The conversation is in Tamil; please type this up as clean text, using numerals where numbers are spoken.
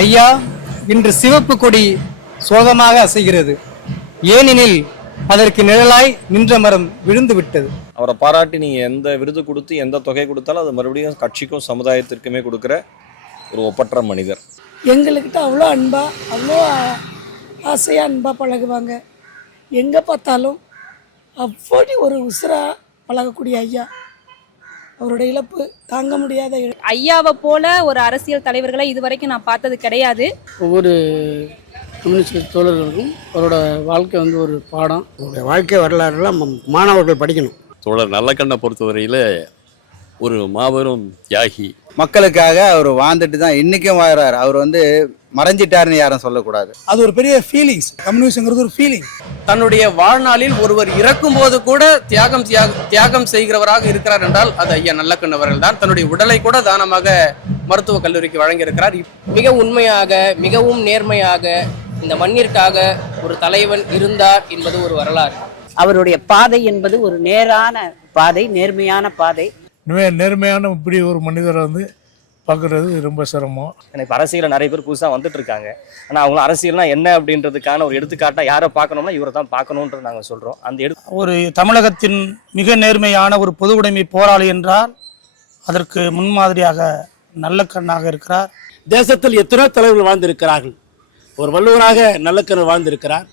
ஐயா, இன்று சிவப்பு கொடி சோகமாக அசைகிறது. ஏனெனில் அதற்கு நிழலாய் நின்ற மரம் விழுந்து விட்டது. அவரை பாராட்டி நீங்கள் எந்த விருது கொடுத்து எந்த தொகை கொடுத்தாலும் அது மறுபடியும் கட்சிக்கும் சமுதாயத்திற்குமே கொடுக்குற ஒரு ஒப்பற்ற மனிதர். எங்கள்கிட்ட அவ்வளோ அன்பாக அவ்வளோ ஆசையாக அன்பாக பழகுவாங்க. எங்கே பார்த்தாலும் அப்படி ஒரு உசுராக பழகக்கூடிய ஐயா. அவரோட இழப்பு தாங்க முடியாத ஐயாவை போல ஒரு அரசியல் தலைவர்களை இதுவரைக்கும் நான் பார்த்தது கிடையாது. ஒவ்வொரு கம்யூனிஸ்ட் தோழர்களுக்கும் அவரோட வாழ்க்கை ஒரு பாடம். அவருடைய வாழ்க்கை வரலாறுலாம் மாணவர்கள் படிக்கணும். தோழர் நல்லக்கண்ணை பொறுத்தவரையில் ஒரு மாபெரும் தியாகி. மக்களுக்காக அவர் வாழ்ந்துட்டு தான் இன்னைக்கும் வாழ்றாரு. அவர் மறைஞ்சிட்டாருன்னு யாரும் சொல்லக்கூடாது. அது ஒரு பெரிய ஃபீலிங்ஸ். கம்யூனிஸ்ட்ங்கிறது ஒரு ஃபீலிங். தன்னுடைய வாழ்நாளில் ஒருவர் இறக்கும் போது கூட தியாகம் செய்கிறவராக இருக்கிறார் என்றால் அது ஐயா நல்லக்கண் அவர்கள் தான். தன்னுடைய உடலை கூட தானமாக மருத்துவக் கல்லூரிக்கு வழங்கியிருக்கிறார். மிக உண்மையாக மிகவும் நேர்மையாக இந்த மண்ணிற்காக ஒரு தலைவன் இருந்தார் என்பது ஒரு வரலாறு. அவருடைய பாதை என்பது ஒரு நேரான பாதை, நேர்மையான பாதை. நேர்மையான இப்படி ஒரு மனிதரை பார்க்குறது ரொம்ப சிரமம். இப்போ அரசியலில் நிறைய பேர் புதுசாக வந்துட்டு இருக்காங்க. ஆனால் அவங்களும் அரசியல்னா என்ன அப்படின்றதுக்கான ஒரு எடுத்துக்காட்டாக யாரை பார்க்கணும்னா இவரை தான் பார்க்கணுன்றது நாங்கள் சொல்கிறோம். அந்த ஒரு தமிழகத்தின் மிக நேர்மையான ஒரு பொது உடைமை போராளி என்றால் அதற்கு முன்மாதிரியாக நல்லக்கண்ணாக இருக்கிறார். தேசத்தில் எத்தனையோ தலைவர்கள் வாழ்ந்திருக்கிறார்கள். ஒரு வள்ளுவராக நல்லக்கண்ணர் வாழ்ந்திருக்கிறார்.